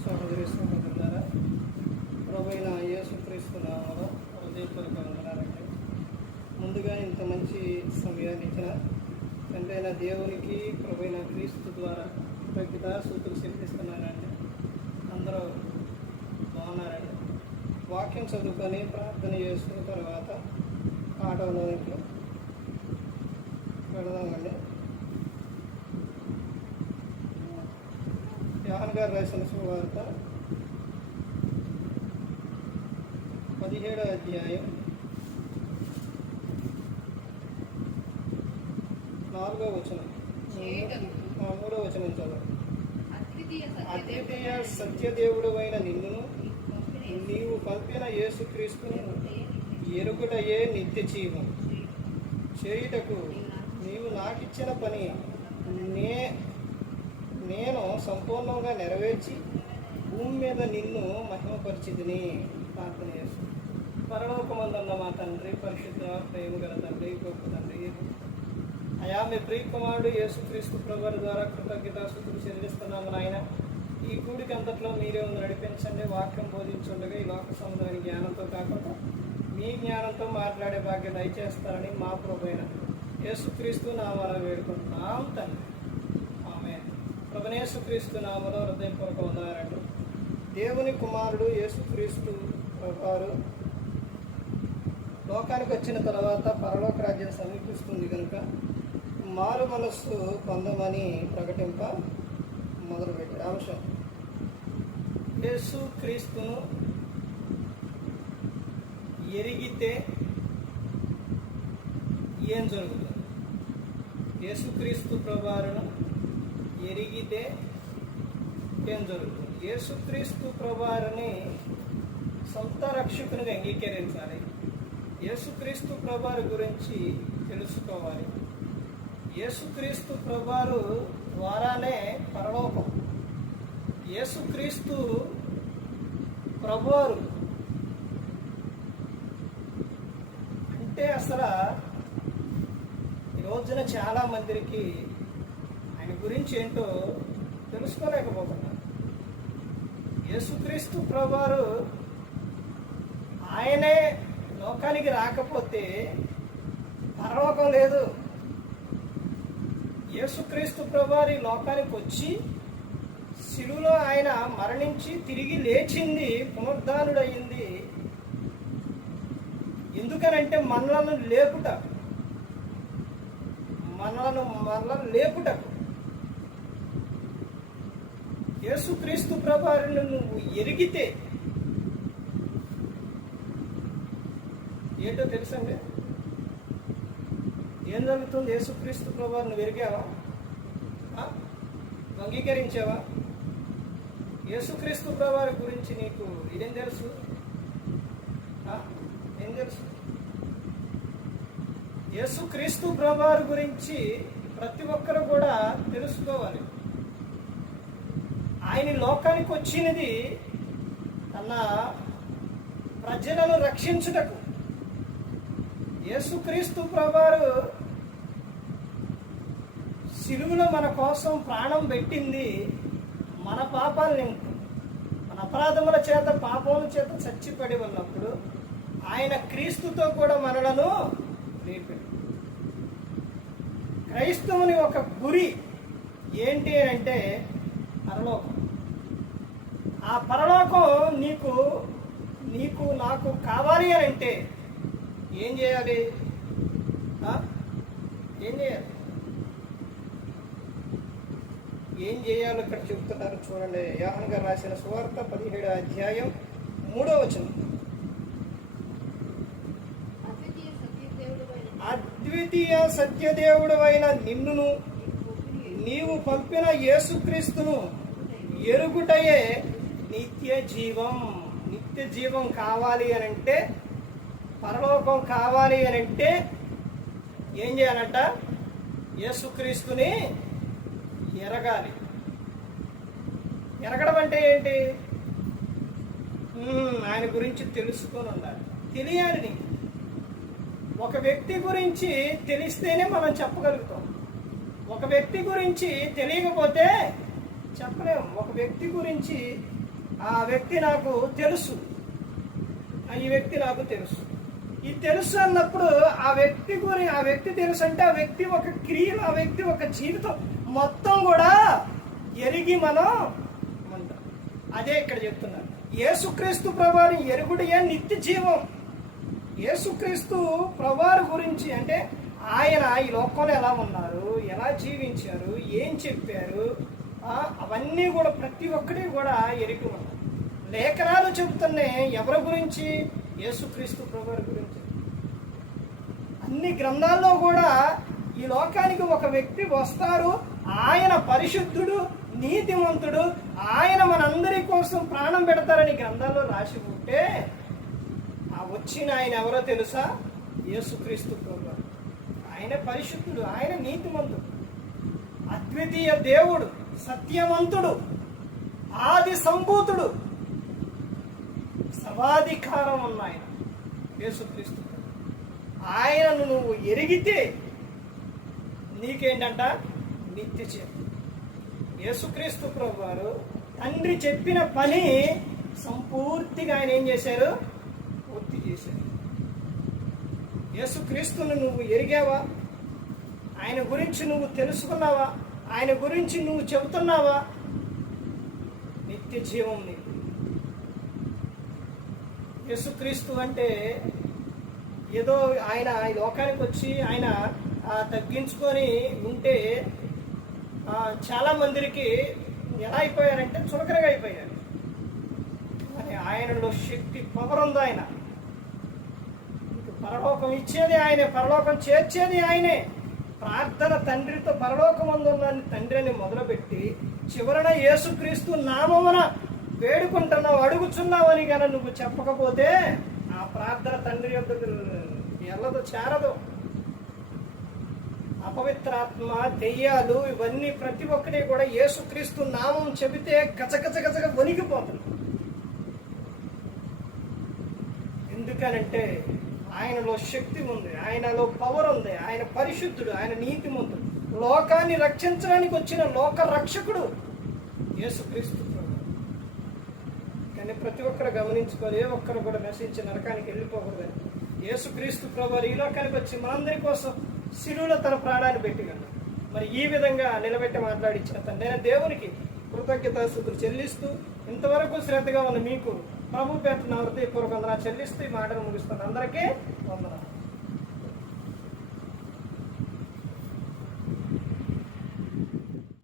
సహోదరి సహోదరులారా, ప్రభువైన యేసుక్రీస్తు నామములో హృదయపూర్వక వందనాలండి. ముందుగా ఇంత మంచి సమయాన్ని ఇచ్చిన తండ్రి అయిన దేవునికి ప్రభువైన క్రీస్తు ద్వారా కృతజ్ఞతాస్తుతులు చెల్లిస్తున్నానండి. అందరూ బాగున్నారండి. వాక్యం చదువుకొని ప్రార్థన చేసుకున్న తర్వాత ఆటోలోనికి వెళదామండి. యోహాను గారు రాసిన సువార్త 17వ అధ్యాయం 4వ వచనం, 3వ వచనం చదువు. అద్వితీయ సత్యదేవుడు అయిన నిన్నును నీవు పంపిన యేసుక్రీస్తును ఎరుగుటయే నిత్య జీవం చేయుటకు నీవు నాకిచ్చిన పని నేను సంపూర్ణంగా నెరవేర్చి భూమి మీద నిన్ను మహిమపరిచితిని. ప్రార్థన చేస్తాను. పరలోకమందున్న మా తండ్రి, పరిశుద్ధ ప్రేమ గల తండ్రి, గొప్ప తండ్రి, అయా మీ ప్రియ కుమారుడు యేసుక్రీస్తు ప్రభువారి ద్వారా కృతజ్ఞతాస్తుతులు చెల్లిస్తున్నాము నాయన. ఈ కూడికి అంతట్లో మీరే నడిపించండి. వాక్యం బోధించుండగా ఈ లోక సముదాయ జ్ఞానంతో కాకుండా మీ జ్ఞానంతో మాట్లాడే భాగ్యం దయచేస్తారని మా ప్రభువైన యేసుక్రీస్తు నామమున వేడుకుంటున్నాం తండ్రి. ప్రభువైన యేసుక్రీస్తు నామములో హృదయపూర్వక వందనాలండి. దేవుని కుమారుడు యేసుక్రీస్తు వారు లోకానికి వచ్చిన తర్వాత పరలోక రాజ్యం సమీపిస్తుంది కనుక మారు మనస్సు పొందమని ప్రకటింప మొదలుపెట్టారు. అంశం యేసుక్రీస్తును ఎరిగితే ఏం జరుగుతుంది? యేసుక్రీస్తు ప్రభువును ఎరిగితే ఏం జరుగుతుంది? యేసుక్రీస్తు ప్రభువుని సొంత రక్షకునిగా అంగీకరించాలి. యేసుక్రీస్తు ప్రభువు గురించి తెలుసుకోవాలి. యేసుక్రీస్తు ప్రభువు ద్వారానే పరలోకం. యేసుక్రీస్తు ప్రభువు అంటే అసలు ఈ రోజున చాలా మందికి ఆయన గురించి ఏంటో తెలుసుకోలేకపోతున్నారు. యేసుక్రీస్తు ప్రభువారు ఆయనే లోకానికి రాకపోతే పరలోకం లేదు. యేసుక్రీస్తు ప్రభువారు లోకానికి వచ్చి శిలువలో ఆయన మరణించి తిరిగి లేచింది, పునరుద్ధానుడయింది. ఎందుకనంటే మనలను లేపుటకు. యేసుక్రీస్తు ప్రభువును నువ్వు ఎరిగితే ఏంటో తెలుసండి? ఏం జరుగుతుంది? యేసుక్రీస్తు ప్రభువును నువ్వు ఎరిగావా? అంగీకరించావా? యేసుక్రీస్తు ప్రభువు గురించి నీకు ఏం తెలుసు? ఏం తెలుసు? యేసుక్రీస్తు ప్రభువు గురించి ప్రతి ఒక్కరు కూడా తెలుసుకోవాలి. ఆయన లోకానికి వచ్చినది తన ప్రజలను రక్షించుటకు. యేసుక్రీస్తు ప్రభువు శిలువలో మన కోసం ప్రాణం పెట్టింది మన పాపాలని, మన అపరాధముల చేత, పాపముల చేత చచ్చిపడి ఉన్నప్పుడు ఆయన క్రీస్తుతో కూడా మనలను లేపాడు. క్రైస్తవుని ఒక గురి ఏంటి అంటే పరలోకం. ఆ పరలోకం నీకు నాకు కావాలి అని అంటే ఏం చేయాలి? ఏం చేయాలో ఇక్కడ చెప్తున్నారు చూడండి. యోహాను గారు రాసిన సువార్త 17వ అధ్యాయం 3వ వచనం. అద్వితీయ సత్యదేవుడు అయిన నిన్నును నీవు పంపిన యేసుక్రీస్తును ఎరుగుటయే నిత్య జీవం. నిత్య జీవం కావాలి అని అంటే, పరలోకం కావాలి అని అంటే ఏం చేయాలంట? యేసుక్రీస్తుని ఎరగాలి. ఎరగడం అంటే ఏంటి? ఆయన గురించి తెలుసుకొని ఉండాలి, తెలియాలి. నీకు ఒక వ్యక్తి గురించి తెలిస్తేనే మనం చెప్పగలుగుతాం. ఒక వ్యక్తి గురించి తెలియకపోతే చెప్పలేము. ఒక వ్యక్తి గురించి ఆ వ్యక్తి నాకు తెలుసు, ఈ వ్యక్తి నాకు తెలుసు, ఈ తెలుసు అన్నప్పుడు ఆ వ్యక్తి తెలుసు అంటే ఆ వ్యక్తి ఒక క్రియలు, ఆ వ్యక్తి ఒక జీవితం మొత్తం కూడా ఎరిగి మనం ఉంటాం. అదే ఇక్కడ చెప్తున్నారు. యేసుక్రీస్తు ప్రభువారి ఎరుగుడియే నిత్య జీవం. యేసుక్రీస్తు ప్రభువారి గురించి అంటే ఆయన ఈ లోకంలో ఎలా ఉన్నారు, ఎలా జీవించారు, ఏం చెప్పారు, అవన్నీ కూడా ప్రతి ఒక్కటి కూడా ఎరిగి ఉన్నారు. లేఖనాలు చెబుతున్నాయి ఎవరి గురించి? యేసుక్రీస్తు ప్రభువారి గురించి. అన్ని గ్రంథాల్లో కూడా ఈ లోకానికి ఒక వ్యక్తి వస్తారు, ఆయన పరిశుద్ధుడు, నీతిమంతుడు, ఆయన మనందరి కోసం ప్రాణం పెడతారని గ్రంథాల్లో రాసి ఉంటే ఆ వచ్చిన ఆయన ఎవరో తెలుసా? యేసుక్రీస్తు ప్రభువారు. ఆయన పరిశుద్ధుడు, ఆయన నీతిమంతుడు, అద్వితీయ దేవుడు, సత్యవంతుడు, ఆది సంభూతుడు, సర్వాధికారం ఉన్న ఆయన యేసుక్రీస్తు. ఆయనను నువ్వు ఎరిగితే నీకేంటంట? నిత్య జీవం. యేసుక్రీస్తు ప్రభువారు తండ్రి చెప్పిన పని సంపూర్తిగా ఆయన ఏం చేశారు? పూర్తి చేశారు. యేసుక్రీస్తును నువ్వు ఎరిగావా? ఆయన గురించి నువ్వు తెలుసుకున్నావా? ఆయన గురించి నువ్వు చెబుతున్నావా? నిత్య జీవం నీకు. యేసుక్రీస్తు అంటే ఏదో ఆయన ఈ లోకానికి వచ్చి ఆయన తగ్గించుకొని ఉంటే చాలా మందికి ఎలా అయిపోయారంటే చులకనగా అయిపోయారు. కానీ ఆయనలో శక్తి, పవర్ ఉంది. ఆయన పరలోకం ఇచ్చేది ఆయనే, పరలోకం చేర్చేది ఆయనే. ప్రార్థన తండ్రితో పరలోకమందున్న తండ్రిని మొదలుపెట్టి చివరన యేసుక్రీస్తు నామమున వేడుకుంటున్నావు, అడుగుచున్నావని కనుక నువ్వు చెప్పకపోతే ఆ ప్రార్థన తండ్రి యొక్క ఎల్లదు, చేరదు. అపవిత్రాత్మ, దెయ్యాలు, ఇవన్నీ ప్రతి ఒక్కటి కూడా యేసుక్రీస్తు నామం చెబితే గజగజగజగా వణికిపోతుంది. ఎందుకనంటే ఆయనలో శక్తి ఉంది, ఆయనలో పవర్ ఉంది, ఆయన పరిశుద్ధుడు, ఆయన నీతిమంతుడు, లోకాన్ని రక్షించడానికి వచ్చిన లోక రక్షకుడు యేసుక్రీస్తు. కానీ ప్రతి ఒక్కరు గమనించుకోవాలి, ఏ ఒక్కరు కూడా నశించి నరకానికి వెళ్ళిపోకూడదని. యేసుక్రీస్తు ప్రభువారు ఈ లోకానికి వచ్చి మనందరి కోసం శిలువలో తన ప్రాణాన్ని పెట్టగలరు. మరి ఈ విధంగా నిలబెట్టి మాట్లాడించిన తండ్రి దేవునికి కృతజ్ఞతాస్తుతులు చెల్లిస్తూ ఇంతవరకు శ్రద్ధగా ఉన్న మీకు ప్రభు పేట నా హృదయపూర్వక వందనాలు చెల్లిస్తూ ఈ మాటను ముగిస్తున్న అందరికీ వందనాలు.